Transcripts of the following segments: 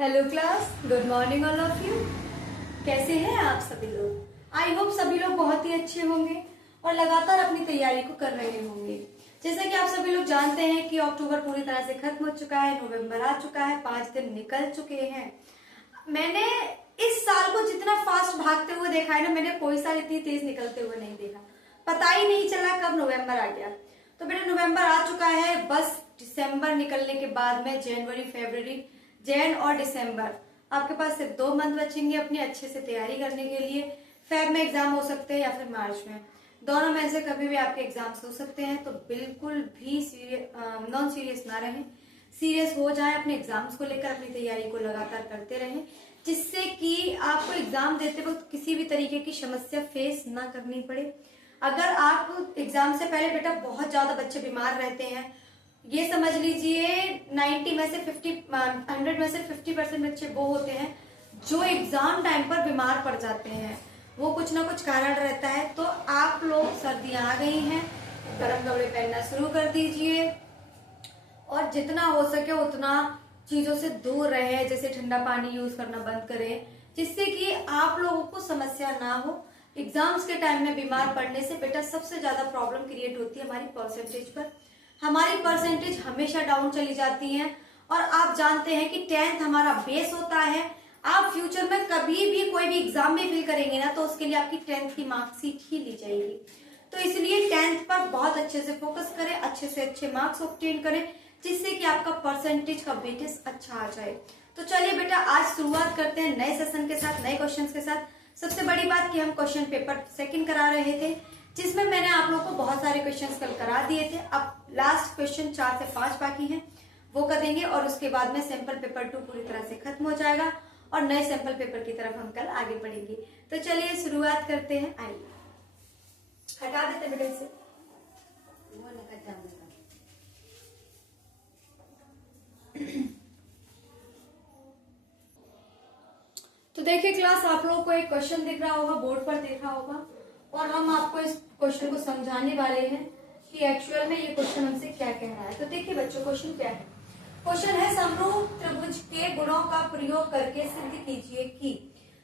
Hello class, good morning all of you. कैसे हैं आप सभी लोग? आई होप सभी लोग बहुत ही अच्छे होंगे और लगातार अपनी तैयारी को कर रहे होंगे। जैसा कि आप सभी लोग जानते हैं कि अक्टूबर पूरी तरह से खत्म हो चुका है, नवंबर आ चुका है, 5 दिन निकल चुके हैं। मैंने इस साल को जितना फास्ट भागते हुए देखा है ना, मैंने कोई साल इतनी तेज निकलते हुए नहीं देखा। पता ही नहीं चला कब नवंबर आ गया। तो बेटा नवंबर आ चुका है, बस दिसंबर निकलने के बाद में जनवरी, फरवरी, जैन और दिसंबर, आपके पास सिर्फ 2 मंथ बचेंगे अपनी अच्छे से तैयारी करने के लिए। फेब में एग्जाम हो सकते हैं या फिर मार्च में, दोनों में से कभी भी आपके एग्जाम्स हो सकते हैं। तो बिल्कुल भी नॉन सीरियस ना रहें, सीरियस हो जाए अपने एग्जाम्स को लेकर, अपनी तैयारी को लगातार करते रहें, जिससे कि आपको एग्जाम देते वक्त किसी भी तरीके की समस्या फेस ना करनी पड़े। अगर आप एग्जाम से पहले बेटा बहुत ज्यादा बच्चे बीमार रहते हैं, ये समझ लीजिए 90 में से 100 में से 50% बच्चे वो होते हैं जो एग्जाम टाइम पर बीमार पड़ जाते हैं। वो कुछ ना कुछ कारण रहता है। तो आप लोग, सर्दियां आ गई हैं, गर्म कपड़े पहनना शुरू कर दीजिए और जितना हो सके उतना चीजों से दूर रहे, जैसे ठंडा पानी यूज करना बंद करें, जिससे कि आप लोगों को समस्या ना हो। एग्जाम्स के टाइम में बीमार पड़ने से बेटा सबसे ज्यादा प्रॉब्लम क्रिएट होती है हमारी परसेंटेज पर। हमारी परसेंटेज हमेशा डाउन चली जाती है और आप जानते हैं कि 10th हमारा बेस होता है। आप फ्यूचर में कभी भी कोई भी एग्जाम में फिल करेंगे ना, तो उसके लिए आपकी 10th की मार्कशीट ही ली जाएगी। तो इसलिए 10th पर बहुत अच्छे से फोकस करें, अच्छे से अच्छे मार्क्स ऑब्टेन करें, जिससे कि आपका परसेंटेज का वेटेज अच्छा आ जाए। तो चलिए बेटा आज शुरुआत करते हैं नए सेशन के साथ, नए क्वेश्चन के साथ। सबसे बड़ी बात कि हम क्वेश्चन पेपर सेकंड करा रहे थे, जिसमें मैंने आप लोगों को बहुत सारे क्वेश्चंस कल करा दिए थे। अब लास्ट क्वेश्चन 4 से 5 बाकी हैं, वो करेंगे और उसके बाद में सैंपल पेपर 2 पूरी तरह से खत्म हो जाएगा और नए सैंपल पेपर की तरफ हम कल आगे बढ़ेंगे। तो चलिए शुरुआत करते हैं। आइए हटा देते बेटे इसे, तो देखिए क्लास, आप लोगों को एक क्वेश्चन दिख रहा होगा, बोर्ड पर दिख रहा होगा, और हम आपको इस क्वेश्चन को समझाने वाले हैं कि एक्चुअल में ये क्वेश्चन हमसे क्या कह रहा है। तो देखिए बच्चों, क्वेश्चन क्या है? क्वेश्चन है समरूप त्रिभुज के गुणों का प्रयोग करके सिद्ध कीजिए कि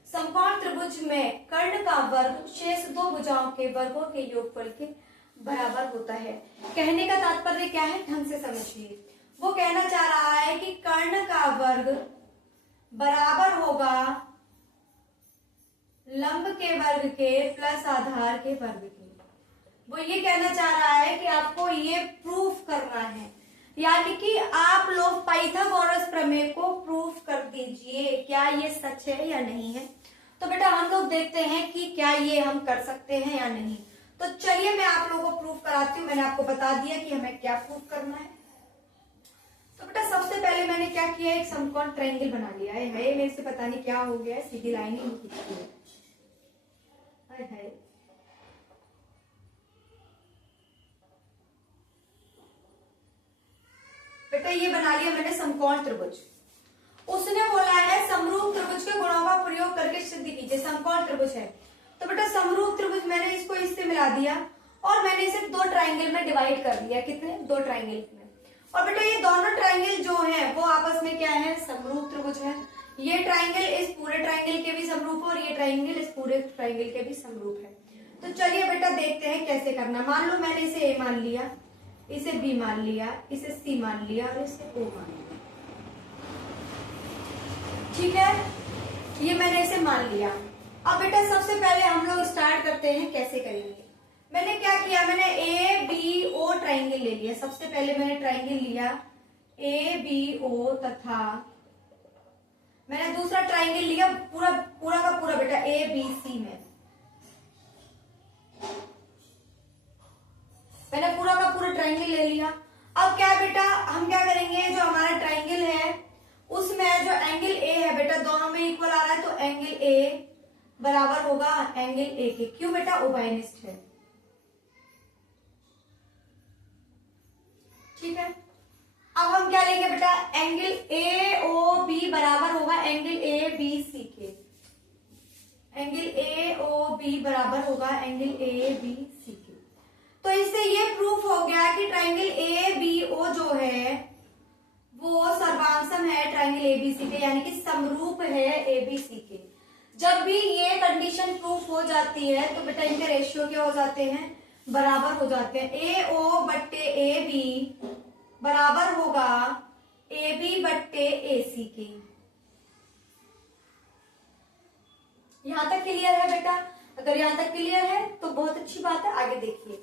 समकोण त्रिभुज में कर्ण का वर्ग शेष 2 भुजाओं के वर्गों के योगफल के बराबर होता है। कहने का तात्पर्य क्या है, ढंग से समझिए। वो कहना चाह रहा है कि कर्ण का वर्ग बराबर होगा लंब के वर्ग के प्लस आधार के वर्ग के। वो ये कहना चाह रहा है कि आपको ये प्रूफ करना है, यानी कि आप लोग पाइथागोरस प्रमेय को प्रूफ कर दीजिए, क्या ये सच है या नहीं है। तो बेटा हम लोग देखते हैं कि क्या ये हम कर सकते हैं या नहीं। तो चलिए मैं आप लोगों को प्रूफ कराती हूँ। मैंने आपको बता दिया कि हमें क्या प्रूफ करना है। तो बेटा सबसे पहले मैंने क्या किया, एक समकोण ट्रायंगल बना लिया है। मेरे से पता नहीं क्या हो गया है, सीधी लाइन ही नहीं खींचती है। बेटा ये बना लिया मैंने समकोण त्रिभुज। उसने बोला है समरूप त्रिभुज के गुणों का प्रयोग करके सिद्ध कीजिए। समकोण त्रिभुज है तो बेटा समरूप त्रिभुज, मैंने इसको इससे मिला दिया और मैंने इसे 2 ट्रायंगल में डिवाइड कर दिया। कितने? 2 ट्रायंगल में। और बेटा ये दोनों ट्रायंगल जो है वो आपस में क्या है, समरूप त्रिभुज है। ये ट्रायंगल इस पूरे ट्रायंगल के भी समरूप है और ये ट्रायंगल इस पूरे ट्रायंगल के भी समरूप है। तो चलिए बेटा देखते हैं कैसे करना। मान लो मैंने इसे ए मान लिया, इसे बी मान लिया, इसे सी मान लिया और इसे ओ मान लिया। ठीक है, ये मैंने इसे मान लिया। अब बेटा सबसे पहले हम लोग स्टार्ट करते हैं, कैसे करेंगे। मैंने क्या किया, मैंने ए बी ओ ट्राइंगल ले लिया। सबसे पहले मैंने ट्राइंगल लिया ए बी ओ तथा मैंने दूसरा ट्राइंगल लिया पूरा पूरा का पूरा बेटा ए बी सी में। मैंने पूरा का पूरा ट्राइंगल ले लिया। अब क्या बेटा हम क्या करेंगे, जो हमारा ट्राइंगल है उसमें जो एंगल ए है बेटा दोनों में इक्वल आ रहा है, तो एंगल ए बराबर होगा एंगल ए के। क्यों बेटा, ओबाइनिस्ट है। ठीक है, अब हम क्या लेंगे बेटा, एंगल ए ओ बी बराबर होगा एंगल ए बी सी के। एंगल ए ओ बी बराबर होगा एंगल ए बी सी के। तो इससे ये प्रूफ हो गया कि ट्राइंगल ए बी ओ जो है वो सर्वांगसम है ट्राइंगल एबीसी के, यानी कि समरूप है एबीसी के। जब भी ये कंडीशन प्रूफ हो जाती है तो बेटा इनके रेशियो क्या हो जाते हैं, बराबर हो जाते हैं। ए ओ बट्टे ए बी बराबर होगा ए बी बट्टे ए सी के। यहां तक क्लियर है बेटा? अगर यहां तक क्लियर है तो बहुत अच्छी बात है, आगे देखिए।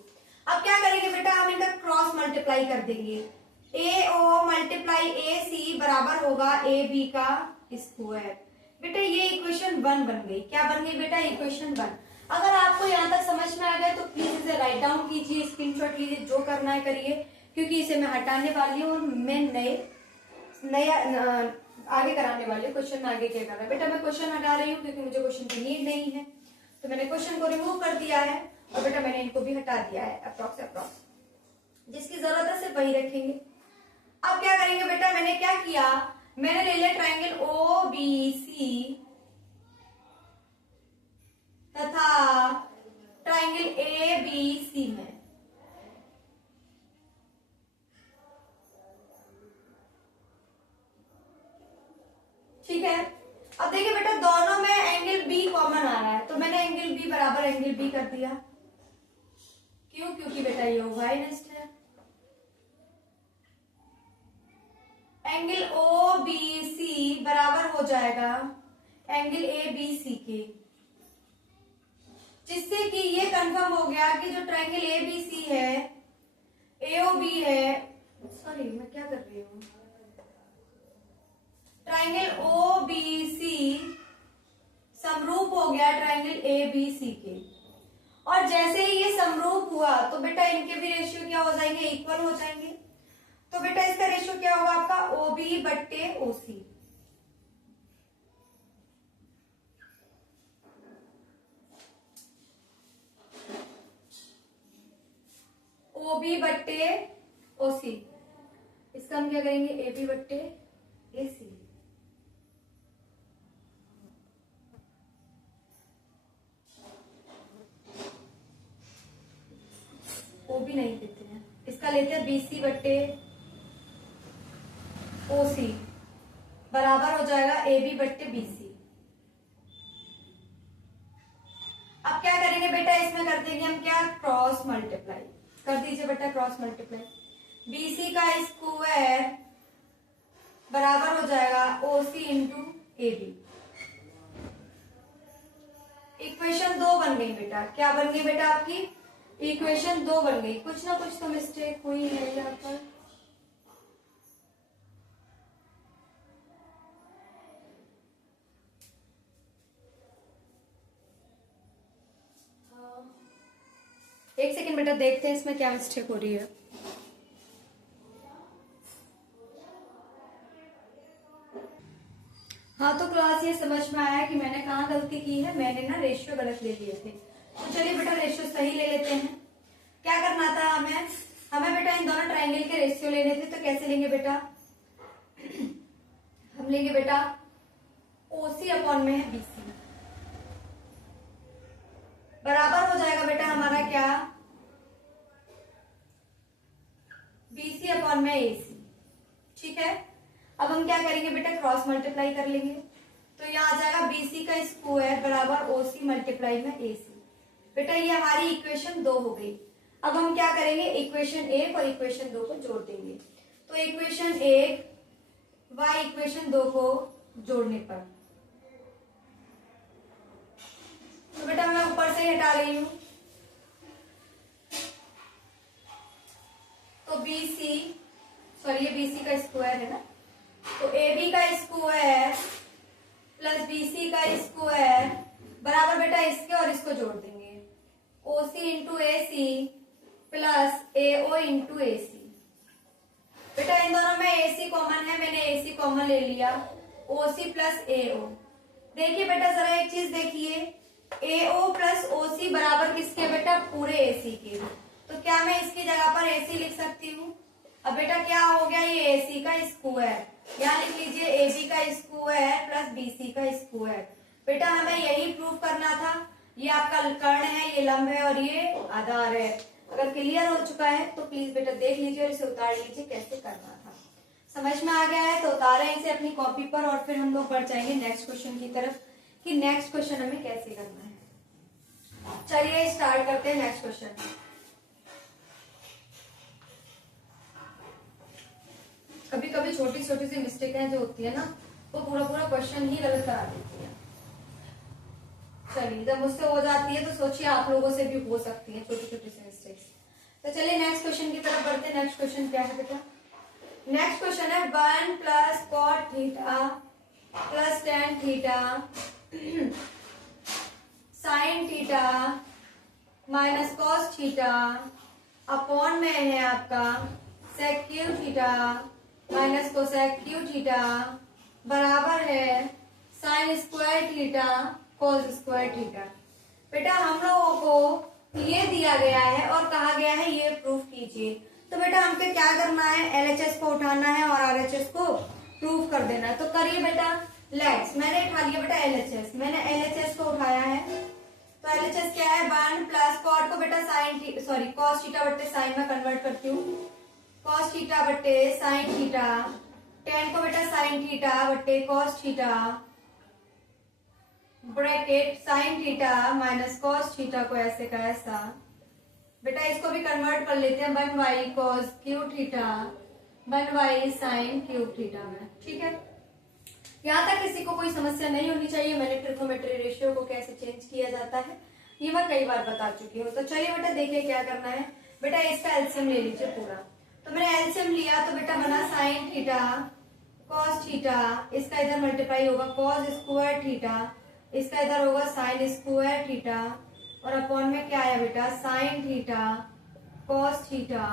अब क्या करेंगे बेटा, हम इनका क्रॉस मल्टीप्लाई कर देंगे। ए ओ मल्टीप्लाई ए सी बराबर होगा ए बी का स्क्वायर। बेटा ये इक्वेशन 1 बन गई। क्या बन गई बेटा? इक्वेशन 1। अगर आपको यहाँ तक समझ में आ गया तो प्लीज इसे राइट डाउन कीजिए, स्क्रीनशॉट लीजिए, जो करना है करिए, क्योंकि इसे मैं हटाने वाली हूँ और मैं नया आगे कराने वाली हूँ। क्वेश्चन में आगे क्या करना है बेटा, मैं क्वेश्चन हटा रही हूँ क्योंकि मुझे क्वेश्चन की नीड नहीं है, तो मैंने क्वेश्चन को रिमूव कर दिया है और बेटा मैंने इनको भी हटा दिया है अप्रॉक्स। जिसकी जरूरत है सिर्फ वही रखेंगे। अब क्या करेंगे बेटा, मैंने क्या किया, मैंने ले लिया ट्राइंगल ओ बी सी तथा ट्राइंगल ए बी सी में ठीक है। अब देखिए बेटा दोनों में एंगल बी कॉमन आ रहा है, तो मैंने एंगल बी बराबर एंगल बी कर दिया। क्यों? क्योंकि बेटा ये वाई नेस्ट है। एंगल ओ बी सी बराबर हो जाएगा एंगल ए बी सी के, जिससे कि ये कंफर्म हो गया कि जो ट्राइंगल ए बी सी है, एओ बी है, सॉरी मैं क्या कर रही हूँ, ट्राइंगल ओ बी सी समरूप हो गया ट्राइंगल ए बी सी के। और जैसे ही ये समरूप हुआ तो बेटा इनके भी रेशियो क्या हो जाएंगे, इक्वल हो जाएंगे। तो बेटा इसका रेशियो क्या होगा आपका, ओ बी बट्टे ओ सी। ओ बी बट्टे ओ सी, इसका हम क्या करेंगे, ए बी बट्टे ए सी। ओ बी नहीं देते हैं, इसका लेते हैं बी सी बट्टे ओ सी बराबर हो जाएगा ए बी बट्टे बी सी। अब क्या करेंगे बेटा, इसमें कर देंगे हम क्या, क्रॉस मल्टीप्लाई कर दीजिए बेटा, क्रॉस मल्टीप्लाई। बी सी का स्क्वायर बराबर हो जाएगा ओ सी इंटू ए बी। इक्वेशन 2 बन गई बेटा। क्या बन गई बेटा आपकी, इक्वेशन 2 बन गई। कुछ ना कुछ तो मिस्टेक हुई है यहाँ पर। एक सेकंड बेटा, देखते हैं इसमें क्या मिस्टेक हो रही है। हाँ तो क्लास ये समझ में आया कि मैंने कहाँ गलती की है, मैंने ना रेशियो गलत ले लिए थे। तो चलिए बेटा रेशियो सही ले लेते हैं। क्या करना था हमें बेटा इन दोनों ट्राइंगल के रेशियो लेने थे। तो कैसे लेंगे बेटा, हम लेंगे बेटा ओसी अपॉन में है बीसी बराबर हो जाएगा बेटा हमारा क्या, बीसी अपॉन में एसी। ठीक है। अब हम क्या करेंगे बेटा, क्रॉस मल्टीप्लाई कर लेंगे। तो यहाँ आ जाएगा बीसी का स्क्वायर बराबर ओसी मल्टीप्लाई में एसी। बेटा ये हमारी इक्वेशन 2 हो गई। अब हम क्या करेंगे, इक्वेशन 1 और इक्वेशन 2 को जोड़ देंगे। तो इक्वेशन 1 व इक्वेशन 2 को जोड़ने पर तो बेटा मैं ऊपर से हटा रही हूं, तो बीसी, सॉरी ये बीसी का स्क्वायर है ना, तो ए बी का स्क्वायर प्लस बीसी का स्क्वायर बराबर बेटा इसके और इसको जोड़ देंगे, ओसी इंटू ए सी प्लस एओ इंटू ए सी। बेटा इन दोनों में एसी कॉमन है, मैंने एसी कॉमन ले लिया, ओसी प्लस एओ। देखिए बेटा जरा एक चीज देखिए, एओ प्लस ओसी बराबर किसके बेटा, पूरे एसी के। तो क्या मैं इसकी जगह पर एसी लिख सकती हूँ। अब बेटा क्या हो गया, ये एसी का स्क्वायर, यहाँ लिख लीजिए एबी का स्क्वायर प्लस बीसी का स्क्वायर। बेटा हमें यही प्रूव करना था। ये आपका कर्ण है, ये लंब है और ये आधार है। अगर क्लियर हो चुका है तो प्लीज बेटा देख लीजिए और इसे उतार लीजिए कैसे करना था। समझ में आ गया है तो उतारें इसे अपनी कॉपी पर और फिर हम लोग बढ़ जाएंगे नेक्स्ट क्वेश्चन की तरफ कि नेक्स्ट क्वेश्चन हमें कैसे करना है। चलिए स्टार्ट करते हैं नेक्स्ट क्वेश्चन। कभी कभी छोटी छोटी सी मिस्टेकें जो होती है ना वो पूरा पूरा क्वेश्चन ही गलत करा देती है। चलिए जब मुझसे हो जाती है तो सोचिए आप लोगों से भी हो सकती है छोटी छोटी सी मिस्टेक्स। तो चलिए नेक्स्ट क्वेश्चन की तरफ बढ़ते हैं। नेक्स्ट क्वेश्चन क्या है बेटा? नेक्स्ट क्वेश्चन है 1 plus cot theta plus tan theta sine theta minus cos theta upon में है आपका sec cube theta minus cosec cube theta बराबर है sine square theta cos square theta. बेटा हम लोगों को ये दिया गया है और कहा गया है ये प्रूफ कीजिए। तो बेटा हमको क्या करना है? एलएचएस को उठाना है और आरएचएस को प्रूफ कर देना है। तो करिए बेटा। लेट्स मैंने उठा लिया बेटा एलएचएस। मैंने एलएचएस को उठाया है तो एलएचएस क्या है? 1 प्लस कॉट को बेटा साइन कॉस थीटा बट्टे साइन में कन्वर्ट करती हूँ। कॉस थीटा बट्टे साइन थीटा, टेन को बेटा साइन थीटा बट्टे cos theta bracket sign theta minus cos theta को ऐसे का ऐसा। बेटा इसको भी कन्वर्ट कर लेते हैं 1 by cos Q theta 1 by sine cube theta में। ठीक है, यहाँ तक किसी को कोई समस्या नहीं होनी चाहिए। मैंने ट्रिग्नोमेट्री रेशियो को कैसे चेंज किया जाता है ये मैं कई बार बता चुकी हूँ। तो चलिए बेटा देखिए क्या करना है। बेटा इसका एलसीएम ले लीजिए पूरा। तो मैंने एलसीएम लिया तो बेटा बना साइन थीटा कॉस थीटा, इसका इधर मल्टीप्लाई होगा कॉस स्क्वायर थीटा, इसका इधर होगा साइन स्क्वायर थीटा और अपॉन में क्या आया बेटा साइन थीटा कॉस थीटा।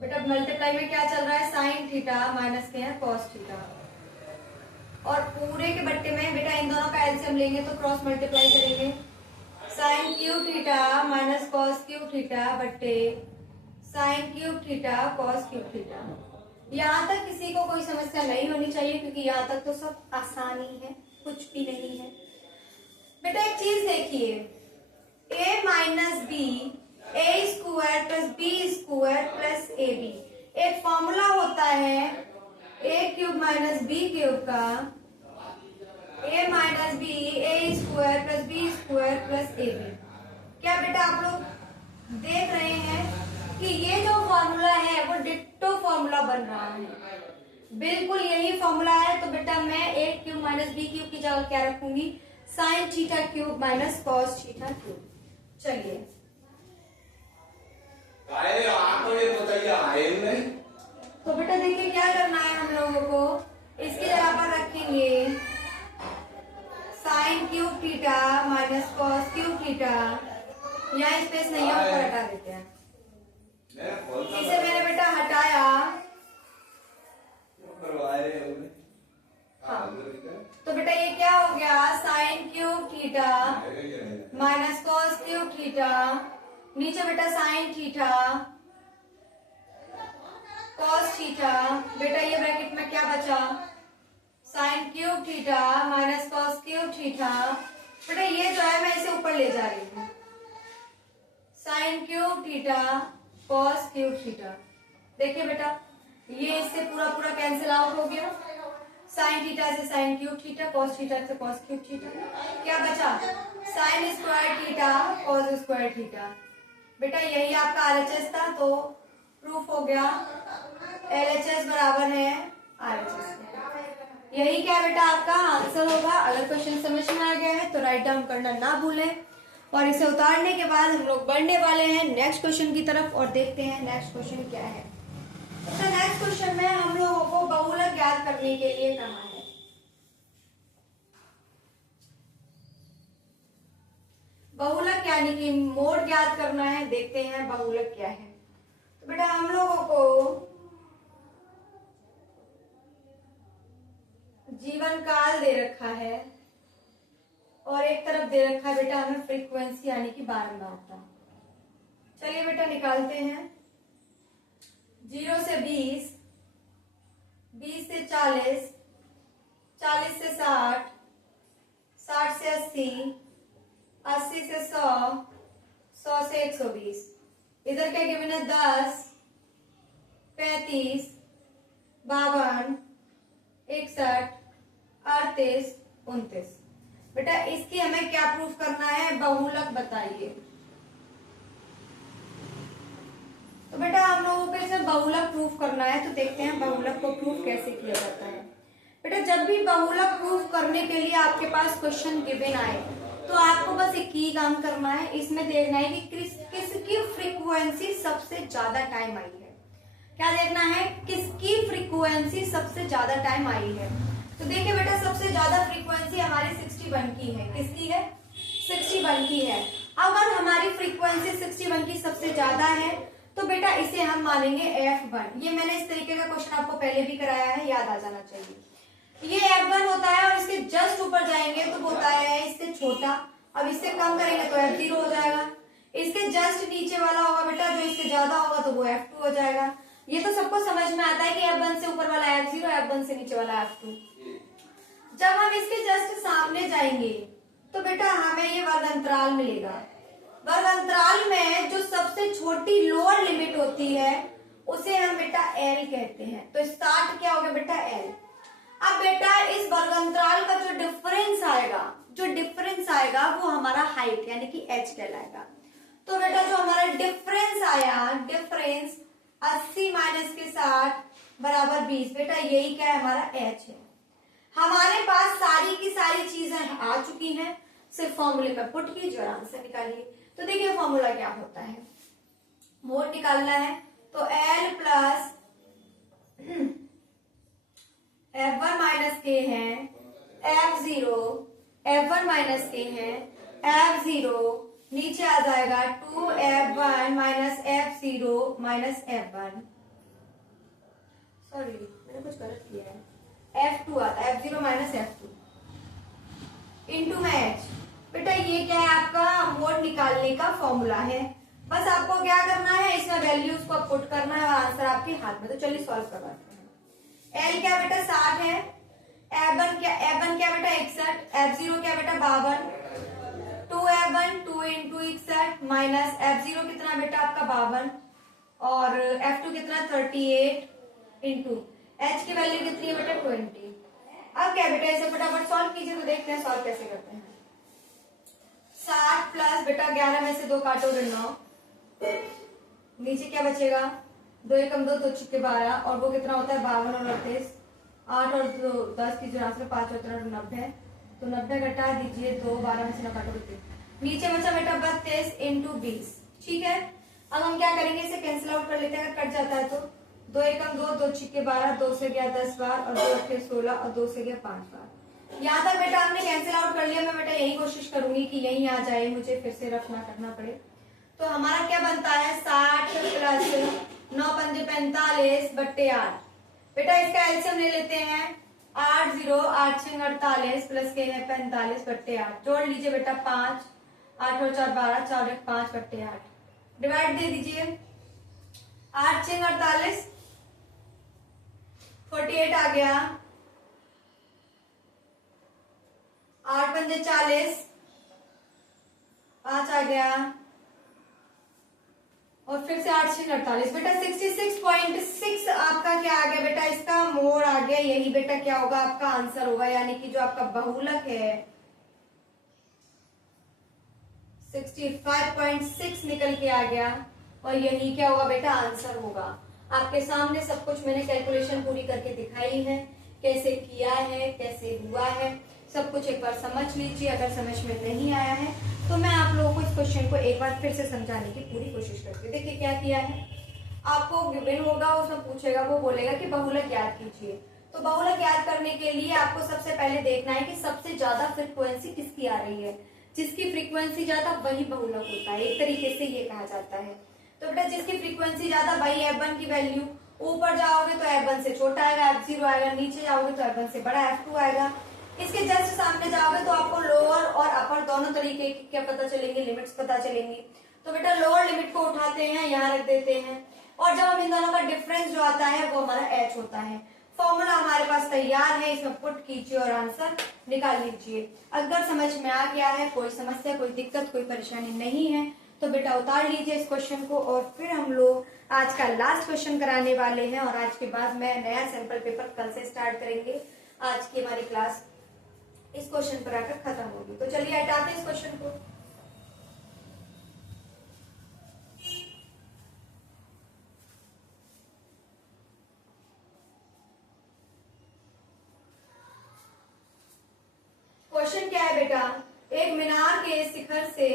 बेटा मल्टीप्लाई में क्या चल रहा है? साइन थीटा माइनस के है कॉस थीटा और पूरे के बट्टे में बेटा इन दोनों का एलसीएम लेंगे तो क्रॉस मल्टीप्लाई करेंगे। Sine cube theta minus cos cube theta बट्टे sine cube theta cos cube theta. यहाँ तक किसी को कोई समस्या नहीं होनी चाहिए क्योंकि यहाँ तक तो सब आसानी है, कुछ भी नहीं है। बेटा एक चीज देखिए, a minus B A square plus B square plus A B एक फॉर्मूला होता है A cube minus B cube का, a minus B A square plus B square plus A B. क्या बेटा आप लोग देख रहे हैं कि ये जो फॉर्मूला है वो डिट्टो फॉर्मूला बन रहा है, बिल्कुल यही फॉर्मूला है। तो बेटा मैं ए क्यूब माइनस बी क्यूब की जगह क्या रखूंगी? Sine theta cube minus cos theta cube. चलिए तो बेटा देखिए क्या करना है हम लोगों को। इसकी जगह पर रखेंगे sign cube theta minus cos cube theta, यहाँ स्पेस नहीं है ऊपर हटा देते हैं। इसे मैंने बेटा हटाया। हाँ तो बेटा ये क्या हो गया? Sign cube theta minus cos cube theta, नीचे बेटा साइन थीटा कॉस थीटा। बेटा ये ब्रैकेट में क्या बचा? Sign cube theta minus cos cube theta. बेटा ये जो है मैं इसे ऊपर ले जा रही हूँ, sign cube theta cos cube theta. देखिए बेटा ये इससे पूरा पूरा कैंसिल आउट हो गया। साइन थीटा से sign cube theta, cos theta से कॉस क्यूब थीटा, क्या बचा? Sign square theta cos square theta. बेटा यही आपका आरएचएस था तो प्रूफ हो गया एलएचएस बराबर है आरएचएस। यही क्या बेटा आपका आंसर होगा। अगर क्वेश्चन समझ में आ गया है तो राइट डाउन करना ना भूलें और इसे उतारने के बाद हम लोग बढ़ने वाले हैं नेक्स्ट क्वेश्चन की तरफ और देखते हैं नेक्स्ट क्वेश्चन क्या है। तो नेक्स्ट क्वेश्चन में हम लोगों को बहुलक ज्ञात करने के लिए कहा है। बहुलक यानी कि मोड ज्ञात करना है। देखते हैं बहुलक क्या है। तो बेटा हम लोगों को जीवन काल दे रखा है और एक तरफ दे रखा है बेटा हमें फ्रीक्वेंसी यानी कि बारंबारता। चलिए बेटा निकालते हैं। 0 से 20, 20 से 40, 40 से 60, 60 से 80, 80 से 100, 100 से 120। इधर क्या गिवन है? 10, 35, 52, 61, 38, 29। बेटा इसकी हमें क्या प्रूफ करना है, बहुलक बताइए। तो बेटा हम लोगों को इसमें बहुलक प्रूफ करना है, तो देखते हैं बहुलक को प्रूफ कैसे किया जाता है। बेटा जब भी बहुलक प्रूफ करने के लिए आपके पास क्वेश्चन गिवन आए तो आपको बस एक ही काम करना है, इसमें देखना है कि किसकी फ्रीक्वेंसी सबसे ज्यादा टाइम आई है। क्या देखना है, किसकी फ्रीक्वेंसी सबसे ज्यादा टाइम आई है। तो देखिए बेटा सबसे ज्यादा फ्रीक्वेंसी हमारी 61 की है। किसकी है, 61 की है। अगर हमारी फ्रीक्वेंसी 61 की सबसे ज्यादा है तो बेटा इसे हम मानेंगे F1। ये मैंने इस तरीके का क्वेश्चन आपको पहले भी कराया है, याद आ जाना चाहिए। ये F1 होता है और इसके जस्ट ऊपर जाएंगे तो होता है इससे छोटा। अब इससे कम करेंगे तो F0 हो जाएगा। इसके जस्ट नीचे वाला होगा बेटा जो इससे ज्यादा होगा तो वो F2 हो जाएगा। ये तो सबको समझ में आता है कि F1 से ऊपर वाला F0, F1 से नीचे वाला F2। जब हम इसके जस्ट सामने जाएंगे तो बेटा हमें ये वर्ग अंतराल मिलेगा। वर्ग अंतराल में जो सबसे छोटी लोअर लिमिट होती है उसे हम बेटा L कहते हैं। तो स्टार्ट क्या हो गया बेटा L। अब बेटा इस वर्ग अंतराल का जो डिफरेंस आएगा वो हमारा हाइट यानी कि h कहलाएगा। तो बेटा जो हमारा डिफरेंस आया, डिफरेंस 80 माइनस के 60 बराबर 20, बेटा यही क्या है, हमारा h है। हमारे पास सारी की सारी चीजें आ चुकी हैं, सिर्फ फॉर्मूले में पुट कीजिए और आंसर निकालिए। तो देखिए फॉर्मूला क्या होता है, मोड निकालना है तो L प्लस F1 माइनस के है F0, F1 माइनस के है F0, नीचे आ जाएगा 2F1 minus F0 minus F1। Sorry मैंने कुछ गलत किया है, F2 आता है, F0 माइनस F2 इंटू में H। बेटा ये क्या है, आपका मोड निकालने का फॉर्मूला है। बस आपको क्या करना है, इसमें वैल्यूज को पुट करना है और आंसर आपके हाथ में। तो चलिए सॉल्व करवाते हैं। L क्या बेटा 60 है, F1 क्या बेटा 61, F0 क्या बेटा 52, 2F1 2 इंटू 61 माइनस F0 कितना बेटा आपका 52 और F2 कितना 38 इंटू H की वैल्यू कितनी है बेटा 20। अब क्या बेटा इसे फटाफट सॉल्व कीजिए। तो देखते हैं सॉल्व कैसे करते हैं। 60 प्लस बेटा 11 में से 2 काटो 9, नीचे क्या बचेगा 2 एकम 2, 2 छक्के 12 और वो कितना होता है 52 और 38, 8 और 2 10 की 84, 5 और 90। तो 90 घटा दीजिए 2, 12 में से 9 काटो 32, नीचे बचा बेटा 32 इंटू 20। ठीक है, अब हम क्या करेंगे, इसे कैंसिल आउट कर लेते हैं। अगर कट जाता है तो 2 एकम 2, 2 छक्के 12, 2 से गया 10 बार और 2 अट्ठे 16 और 2 से गया 5 बार। यहाँ तक बेटा हमने कैंसिल आउट कर लिया। मैं बेटा यही कोशिश करूंगी कि यही आ जाए, मुझे फिर से रफ ना करना पड़े। तो हमारा क्या बनता है 60 प्लस 9 पंजे 45 बट्टे 8। बेटा इसका एलसीएम ले लेते हैं 8 0 8 6 48 प्लस के है 45 बट्टे 8। जोड़ लीजिए बेटा 5, 8 और 4 12, 4 1 5 बट्टे 8। डिवाइड दे दीजिए 8 6 48, 48 आ गया, 8 पंजे 40, 5 आ गया और फिर से 8 6 48। बेटा 66.6 आपका क्या आ गया बेटा, इसका मोड आ गया। यही बेटा क्या होगा आपका आंसर होगा, यानी कि जो आपका बहुलक है 65.6 निकल के आ गया और यही क्या होगा बेटा आंसर होगा। आपके सामने सब कुछ मैंने कैलकुलेशन पूरी करके दिखाई है, कैसे किया है, कैसे हुआ है, सब कुछ एक बार समझ लीजिए। अगर समझ में नहीं आया है तो मैं आप लोगों को इस क्वेश्चन को एक बार फिर से समझाने की पूरी कोशिश करती हूँ। देखिए क्या किया है, आपको गिवन होगा, उसमें पूछेगा, वो बोलेगा कि बहुलक याद कीजिए। तो बहुलक याद करने के लिए आपको सबसे पहले देखना है कि सबसे ज्यादा फ्रीक्वेंसी किसकी आ रही है। जिसकी फ्रीक्वेंसी ज्यादा वही बहुलक होता है, एक तरीके से ये कहा जाता है। तो बेटा जिसकी फ्रीक्वेंसी ज्यादा वही F1 की वैल्यू, ऊपर जाओगे तो F1 से छोटा आएगा, F0 आएगा, नीचे जाओगे तो F1 से बड़ा F2 आएगा। इसके जस्ट सामने जाओगे तो आपको लोअर और अपर दोनों तरीके की क्या पता चलेंगी, लिमिट्स पता चलेंगी। तो बेटा लोअर लिमिट को उठाते हैं, यहाँ रख देते हैं और जब हम इन दोनों का डिफरेंस जो आता है वो हमारा h होता है। फॉर्मूला हमारे पास तैयार है, इसमें पुट कीजिए और आंसर निकाल लीजिए। अगर समझ में आ गया है, कोई समस्या, कोई दिक्कत, कोई परेशानी नहीं है तो बेटा उतार लीजिए इस क्वेश्चन को और फिर हम लोग आज का लास्ट क्वेश्चन कराने वाले हैं और आज के बाद मैं नया सैंपल पेपर कल से स्टार्ट करेंगे। आज की हमारी क्लास इस क्वेश्चन पर आकर खत्म होगी। तो चलिए हटाते हैं इस क्वेश्चन को। क्वेश्चन क्या है बेटा, एक मीनार के शिखर से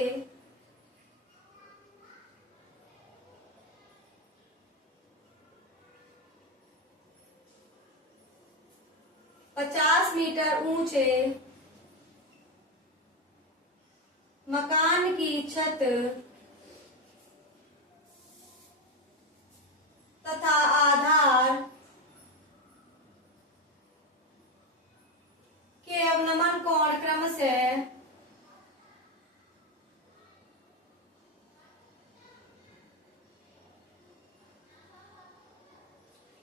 50 मीटर ऊंचे मकान की छत तथा आधार के अवनमन कोण क्रमशः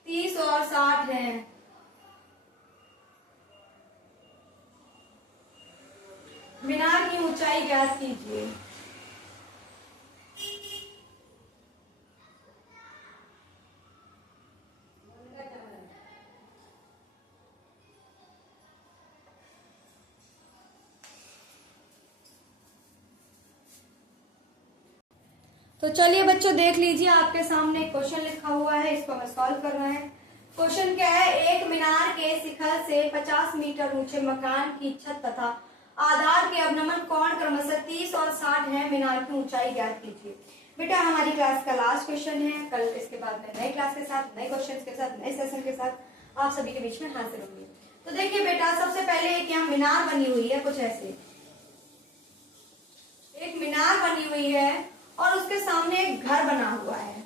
30 और 60 है। मीनार की ऊंचाई ज्ञात कीजिए। तो चलिए बच्चों देख लीजिए, आपके सामने एक क्वेश्चन लिखा हुआ है, इसको हमें सॉल्व करना है। क्वेश्चन क्या है, एक मीनार के शिखर से 50 मीटर ऊंचे मकान की छत तथा आधार के अवनमन कोण क्रमशः 30 और 60 है। मीनार की ऊंचाई ज्ञात कीजिए। बेटा हमारी क्लास का लास्ट क्वेश्चन है। कल इसके बाद में नए क्लास के साथ, नए क्वेश्चन के साथ, नए सेशन के साथ आप सभी के बीच में हाजिर होंगे। तो देखिए बेटा, सबसे पहले एक यहाँ मीनार बनी हुई है, कुछ ऐसे एक मीनार बनी हुई है और उसके सामने एक घर बना हुआ है।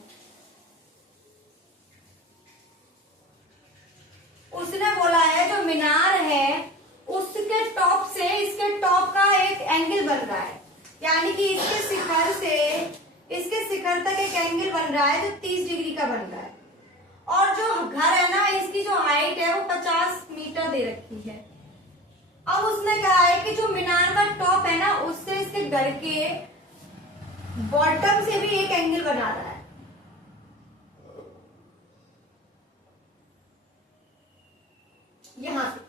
उसने बोला है जो मीनार है उसके टॉप से इसके टॉप का एक एंगल बन रहा है, यानी कि इसके शिखर से इसके शिखर तक एक एंगल बन रहा है जो 30 डिग्री का बन रहा है। और जो घर है ना, इसकी जो हाइट है वो 50 मीटर दे रखी है। अब उसने कहा है कि जो मीनार का टॉप है ना, उससे इसके घर के बॉटम से भी एक एंगल बना रहा है। यहां से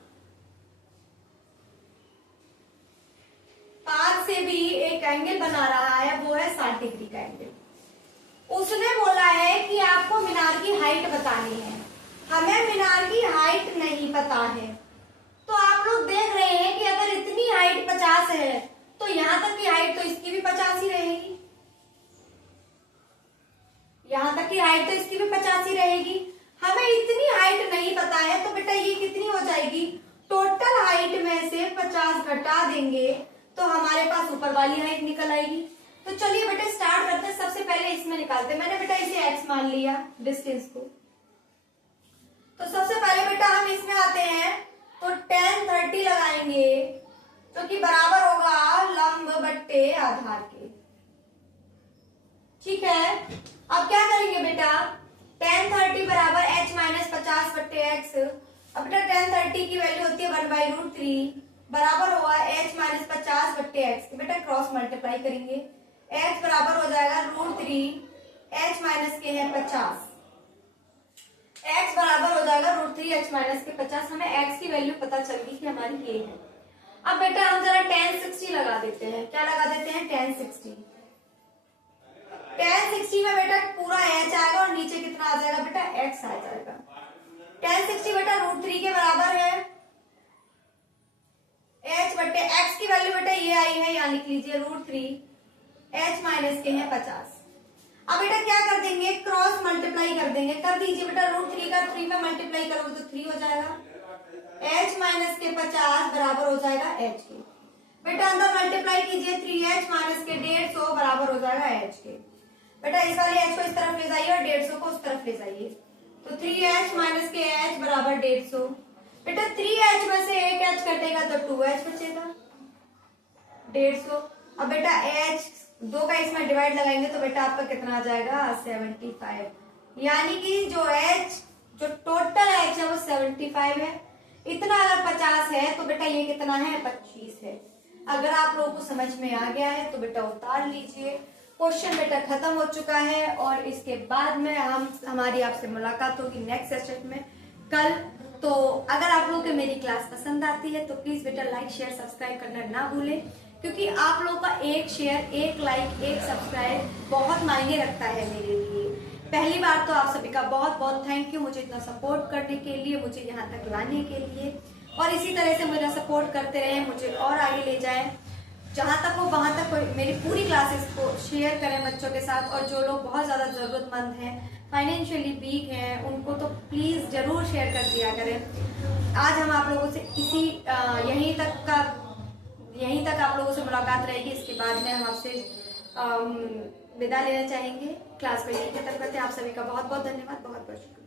पार से भी एक एंगल बना रहा है, वो है 60 डिग्री का एंगल। उसने बोला है कि आपको मीनार की हाइट बतानी है। हमें मीनार की हाइट नहीं पता है। तो आप लोग देख रहे हैं कि अगर इतनी हाइट 50 है तो यहां तक की हाइट तो इसकी भी 50 ही रहेगी। यहां तक की हाइट तो इसकी भी 50 ही रहेगी। हमें इतनी हाइट नहीं पता है, तो बेटा ये कितनी हो जाएगी, टोटल हाइट में से 50 घटा देंगे तो हमारे पास ऊपर वाली हाइट निकल आएगी। तो चलिए बेटा स्टार्ट करते हैं। सबसे पहले इसमें निकालते हैं। मैंने बेटा इसे x मान लिया, डिस्टेंस को। तो सबसे पहले बेटा हम इसमें आते हैं तो tan 30 लगाएंगे, जो कि बराबर होगा लंब बट्टे आधार के। ठीक है, अब क्या करेंगे बेटा, tan 30 बराबर h माइनस 50 बट्टे x। अब बेटा tan 30 की वैल्यू होती है 1/√3 बराबर होगा h माइनस 50 बट्टे x। बेटा क्रॉस मल्टीप्लाई करेंगे, h बराबर हो जाएगा √3, h माइनस के है 50, x बराबर हो जाएगा √3 h माइनस के 50। हमें x की वैल्यू पता चल गई कि हमारी ये है। अब बेटा हम जरा tan 60 लगा देते हैं। क्या लगा देते हैं, tan 60। tan 60 में बेटा पूरा h आएगा और नीचे कितना आ जाएगा बेटा, x आ जाएगा। tan 60 बेटा √3 के बराबर है h बट्टे x की वैल्यू बेटा ये आई है, यहाँ लिख लीजिए √3 h माइनस के है 50। अब बेटा क्या कर देंगे, क्रॉस मल्टीप्लाई कर देंगे। कर दीजिए बेटा, √3 का 3 में मल्टीप्लाई करोगे तो 3 हो जाएगा। h माइनस के 50 बराबर हो जाएगा h के। बेटा अंदर मल्टीप्लाई कीजिए, 3h माइनस के 150 बराबर हो जाएगा h के। बेटा इस वाले h को इस तरफ ले जाइए और 150 को उस तरफ ले जाइए। तो 3h माइनस के h बराबर 150। बेटा 3h में से एक h कटेगा तो 2h बचेगा 150। अब बेटा h 2 का इसमें डिवाइड लगाएंगे तो बेटा आपका कितना आ जाएगा, 75। यानी कि जो h जो टोटल h है वो 75 है। इतना अगर 50 है तो बेटा ये कितना है, 25 है। अगर आप लोगों को समझ में आ गया है तो बेटा उतार लीजिए। क्वेश्चन पेपर खत्म हो चुका है और इसके बाद में हमारी आपसे मुलाकात होगी नेक्स्ट सेशन में कल। तो अगर आप लोगों को मेरी क्लास पसंद आती है तो प्लीज बेटा लाइक शेयर सब्सक्राइब करना ना भूलें, क्योंकि आप लोगों का एक शेयर, एक लाइक, एक सब्सक्राइब बहुत मायने रखता है मेरे लिए। पहली बार तो आप सभी का बहुत बहुत थैंक यू मुझे इतना सपोर्ट करने के लिए, मुझे यहाँ तक लाने के लिए, और इसी तरह से मेरा सपोर्ट करते रहे, मुझे और आगे ले जाएं, जहां तक हो वहां तक मेरी पूरी क्लासेस को शेयर करें बच्चों के साथ। और जो लोग बहुत ज्यादा जरूरतमंद हैं, फाइनेंशियली वीक हैं, उनको तो प्लीज जरूर शेयर कर दिया करें। आज हम आप लोगों से यहीं तक आप लोगों से मुलाकात रहेगी। इसके बाद में हम आपसे विदा लेना चाहेंगे। क्लास में यही खत्म करते हैं। आप सभी का बहुत बहुत धन्यवाद, बहुत बहुत शुक्रिया।